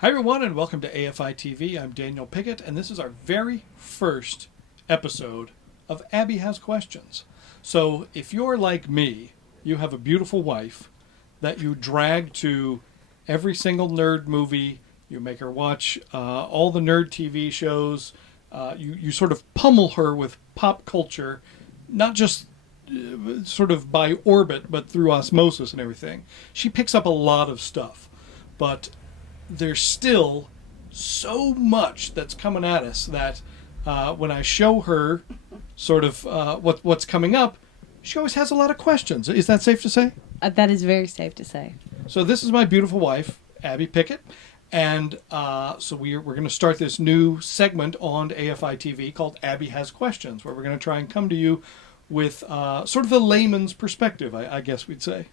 Hi everyone and welcome to AFI TV. I'm Daniel Pickett and this is our very first episode of Abby Has Questions. So if you're like me, you have a beautiful wife that you drag to every single nerd movie, you make her watch all the nerd TV shows, you sort of pummel her with pop culture, not just sort of by orbit, but through osmosis and everything. She picks up a lot of stuff, but there's still so much that's coming at us that when I show her sort of what's coming up, she always has a lot of questions. Is that safe to say? That is very safe to say. So this is my beautiful wife, Abby Pickett, and so we're going to start this new segment on AFI TV called Abby Has Questions, where we're going to try and come to you with sort of a layman's perspective, I guess we'd say.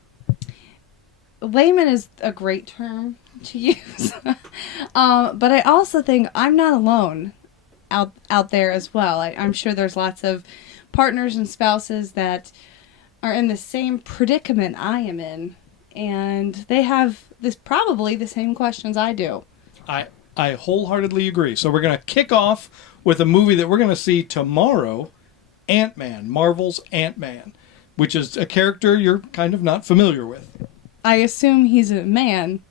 Layman is a great term to use. But I also think I'm not alone out there as well. I'm sure there's lots of partners and spouses that are in the same predicament I am in, and they have probably the same questions I do. I wholeheartedly agree. So we're going to kick off with a movie that we're going to see tomorrow, Ant-Man, Marvel's Ant-Man, which is a character you're kind of not familiar with. I assume he's a man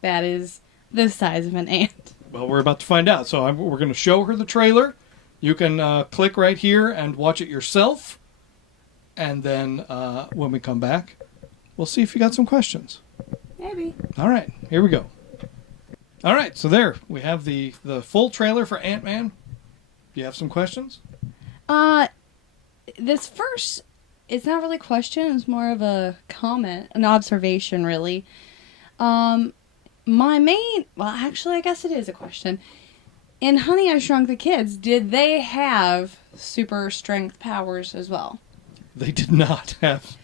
that is the size of an ant. Well, we're about to find out. So we're going to show her the trailer. You can click right here and watch it yourself. And then when we come back, we'll see if you got some questions. Maybe. All right, here we go. All right, so there we have the full trailer for Ant-Man. Do you have some questions? This first, it's not really a question. It's more of a comment, an observation, really. Actually, I guess it is a question. In Honey, I Shrunk the Kids, did they have super strength powers as well? They did not have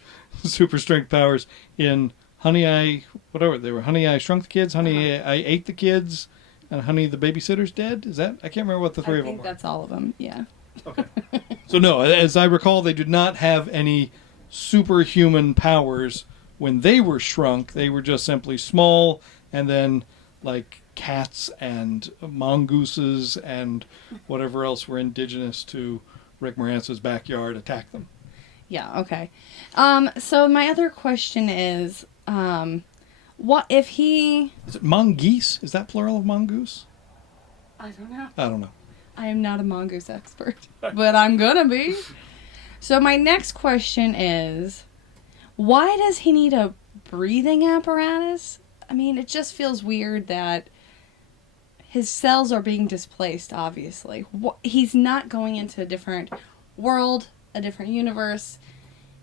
super strength powers in Honey, I Shrunk the Kids, Honey, I Ate the Kids, and Honey, the Babysitter's Dead. Is that? I can't remember what the three of them were. I think that's all of them, yeah. Okay. So no, as I recall, they did not have any superhuman powers when they were shrunk. They were just simply small, and then like cats and mongooses and whatever else were indigenous to Rick Moranis' backyard attacked them. Yeah, okay. So my other question is, what if he... Is it mongoose? Is that plural of mongoose? I don't know. I don't know. I am not a mongoose expert, but I'm gonna be. So my next question is, why does he need a breathing apparatus? I mean, it just feels weird that his cells are being displaced, obviously. He's not going into a different world, a different universe.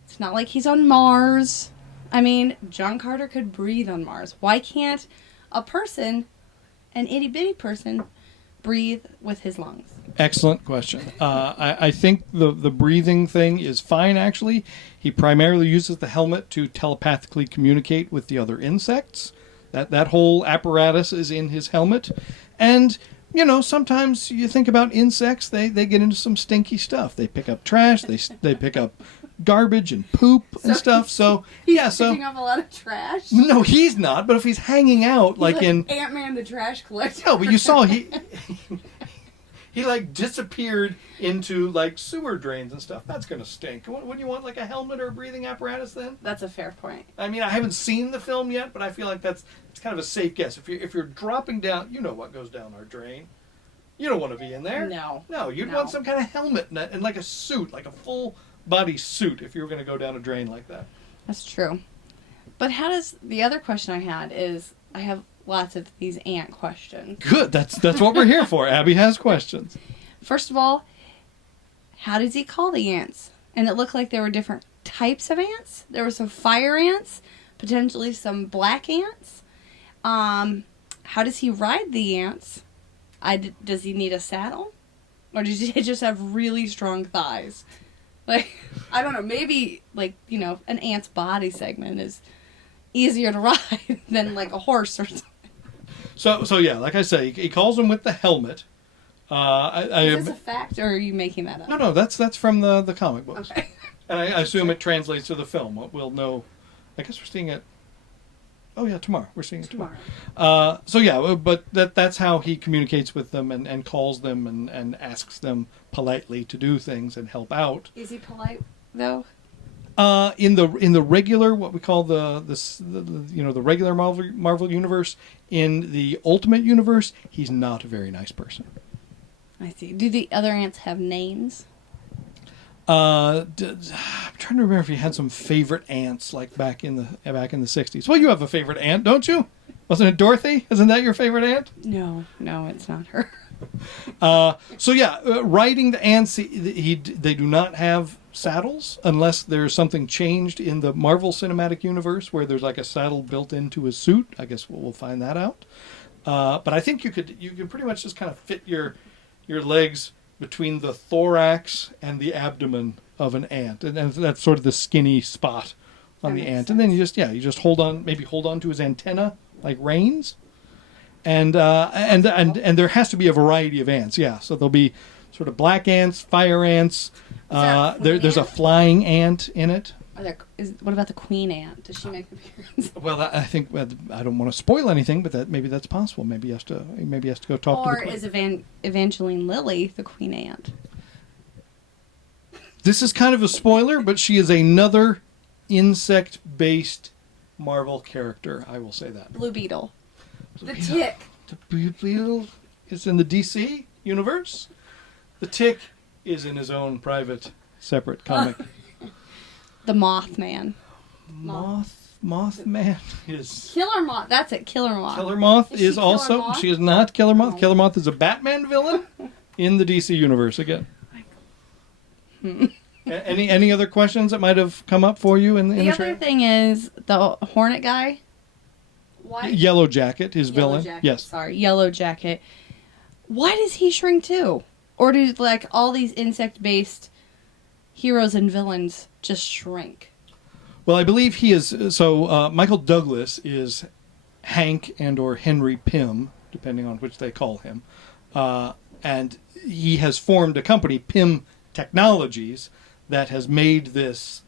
It's not like he's on Mars. I mean, John Carter could breathe on Mars. Why can't a person, an itty-bitty person, breathe with his lungs? Excellent question. I think the breathing thing is fine, actually. He primarily uses the helmet to telepathically communicate with the other insects. That whole apparatus is in his helmet. And, you know, sometimes you think about insects, they get into some stinky stuff. They pick up trash, they pick up garbage and poop and stuff. So, he's picking up a lot of trash? No, he's not. But if he's hanging out, like in... Ant-Man the trash collector. No, but you saw he like disappeared into like sewer drains and stuff. That's gonna stink. Wouldn't you want like a helmet or a breathing apparatus then? That's a fair point. I mean, I haven't seen the film yet, but I feel like it's kind of a safe guess. If you're dropping down, you know what goes down our drain. You don't want to be in there. No, you'd want some kind of helmet and like a suit, like a full body suit, if you were gonna go down a drain like that. That's true. But how does the other question I had is, I have lots of these ant questions. Good. That's what we're here for. Abby has questions. First of all, how does he call the ants? And it looked like there were different types of ants. There were some fire ants, potentially some black ants. How does he ride the ants? Does he need a saddle? Or does he just have really strong thighs? Like, I don't know. Maybe, like, you know, an ant's body segment is easier to ride than like a horse or something. So yeah, like I say, he calls him with the helmet. Is this a fact, or are you making that up? No, that's from the comic books. Okay. And I assume it translates to the film. We'll know. I guess we're seeing it Oh yeah, tomorrow. We're seeing it Tomorrow. So yeah, but that's how he communicates with them and calls them and asks them politely to do things and help out. Is he polite though? In the regular, what we call the regular Marvel universe, in the Ultimate universe, he's not a very nice person. I see. Do the other ants have names? I'm trying to remember if he had some favorite ants like back in the 60s. Well, you have a favorite ant, don't you? Wasn't it Dorothy? Isn't that your favorite ant? No, it's not her. So yeah, riding the ants, they do not have saddles unless there's something changed in the Marvel Cinematic Universe where there's like a saddle built into his suit. I guess we'll find that out. But I think you could pretty much just kind of fit your legs between the thorax and the abdomen of an ant, and that's sort of the skinny spot on the ant. And then you just hold on to his antenna like reins, and there has to be a variety of ants. Yeah, so there'll be sort of black ants, fire ants. There's a flying ant in it. What about the queen ant? Does she make an appearance? Well, I think I don't want to spoil anything, but maybe that's possible. Maybe he has to go talk to the queen. Or is Evangeline Lilly the queen ant? This is kind of a spoiler, but she is another insect-based Marvel character. I will say that. Blue Beetle. Blue The Beetle. Tick. The Blue Beetle is in the DC universe. The Tick is in his own private, separate comic. The Mothman. Mothman is... Killer Moth. That's it. Killer Moth. Killer Moth is Killer also... Moth? She is not Killer Moth. No. Killer Moth is a Batman villain in the DC universe again. Any other questions that might have come up for you in the other trailer? thing is the Hornet guy. Why? Yellow Jacket, his Yellow villain. Jacket, Yes. Sorry, Yellow Jacket. Why does he shrink too? Or do like all these insect-based heroes and villains just shrink? Well, I believe he is... So, Michael Douglas is Hank and or Henry Pym, depending on which they call him. And he has formed a company, Pym Technologies, that has made this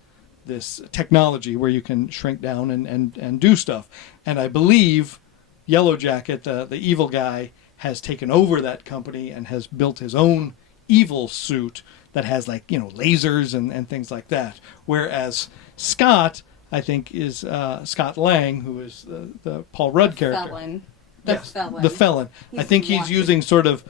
technology where you can shrink down and do stuff. And I believe Yellow Jacket, the evil guy, has taken over that company and has built his own evil suit that has lasers and things like that. Whereas Scott, I think, is Scott Lang, who is the Paul Rudd character. Felon. The felon. I think he's walking. using sort of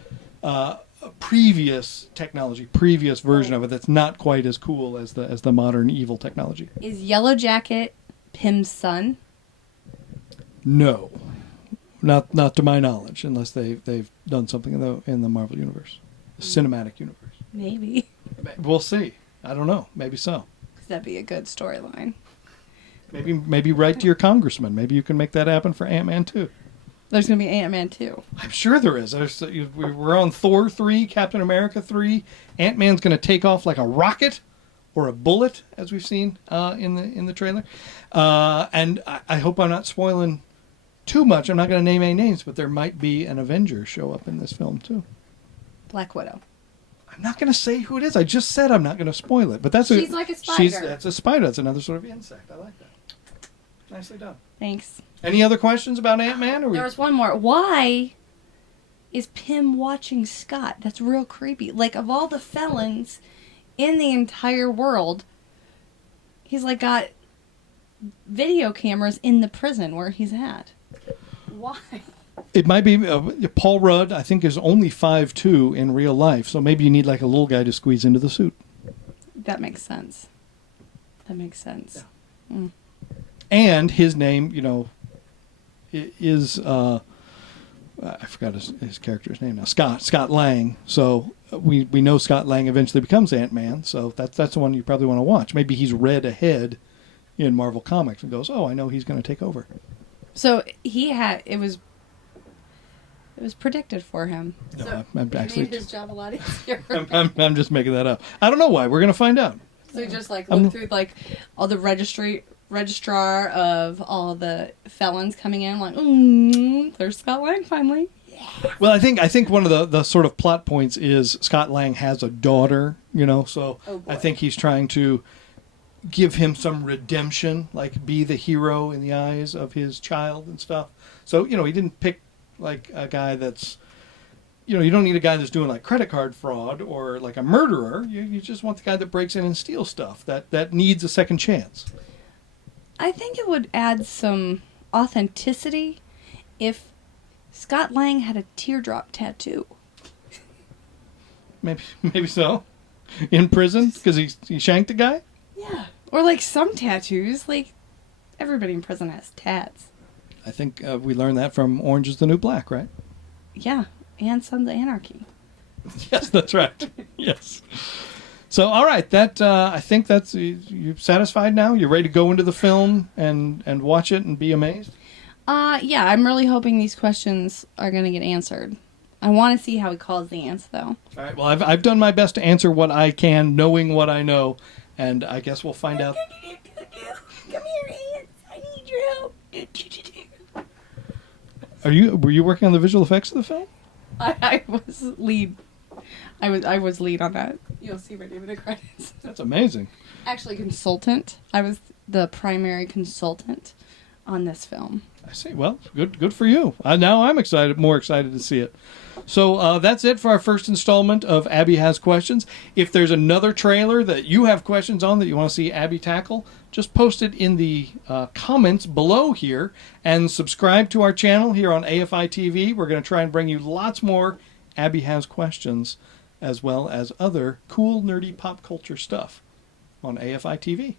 previous technology, previous version of it that's not quite as cool as the modern evil technology. Is Yellow Jacket Pym's son? No, not to my knowledge, unless they've done something in the Marvel universe, the cinematic universe. Maybe. We'll see. I don't know. Maybe so. Because that'd be a good storyline. Maybe write to your congressman. Maybe you can make that happen for Ant-Man 2. There's going to be Ant-Man 2. I'm sure there is. We're on Thor 3, Captain America 3. Ant-Man's going to take off like a rocket or a bullet, as we've seen in the trailer. And I hope I'm not spoiling too much. I'm not going to name any names, but there might be an Avenger show up in this film too. Black Widow. I'm not going to say who it is. I just said I'm not going to spoil it. But She's like a spider. That's a spider. That's another sort of insect. I like that. Nicely done. Thanks. Any other questions about Ant-Man? There was one more. Why is Pym watching Scott? That's real creepy. Like, of all the felons in the entire world, he's like got video cameras in the prison where he's at. Why? It might be Paul Rudd, I think, is only 5'2" in real life, so maybe you need like a little guy to squeeze into the suit. That makes sense. Yeah. Mm. And his name, is I forgot his character's name now. Scott Lang. So we know Scott Lang eventually becomes Ant-Man. So that's the one you probably want to watch. Maybe he's read ahead in Marvel Comics and goes, "Oh, I know he's going to take over." So it was predicted for him. No, so I'm actually made his job a lot easier. I'm just making that up. I don't know why. We're going to find out. So you just look through all the registrar of all the felons coming in, there's Scott Lang finally. Yeah. Well, I think one of the sort of plot points is Scott Lang has a daughter, so I think he's trying to give him some redemption, like be the hero in the eyes of his child and stuff. So, he didn't pick like a guy that's, you don't need a guy that's doing like credit card fraud or like a murderer. You just want the guy that breaks in and steals stuff that needs a second chance. I think it would add some authenticity if Scott Lang had a teardrop tattoo. Maybe so. In prison because he shanked a guy. Yeah, or like some tattoos. Like everybody in prison has tats. I think we learned that from Orange is the New Black, right? Yeah, and Sons of Anarchy. Yes, that's right. Yes. So, all right, that I think that's you're satisfied now. You're ready to go into the film and watch it and be amazed. Yeah, I'm really hoping these questions are going to get answered. I want to see how he calls the ants, though. All right. Well, I've done my best to answer what I can, knowing what I know, and I guess we'll find out. Come here, ants. I need your help. Were you working on the visual effects of the film? I was lead. I was lead on that. You'll see my name in the credits. That's amazing. Actually, consultant. I was the primary consultant on this film. I see. Well, good for you. Now I'm more excited to see it. So that's it for our first installment of Abby Has Questions. If there's another trailer that you have questions on that you want to see Abby tackle, just post it in the comments below here and subscribe to our channel here on AFI TV. We're going to try and bring you lots more Abby Has Questions as well as other cool, nerdy pop culture stuff on AFI TV.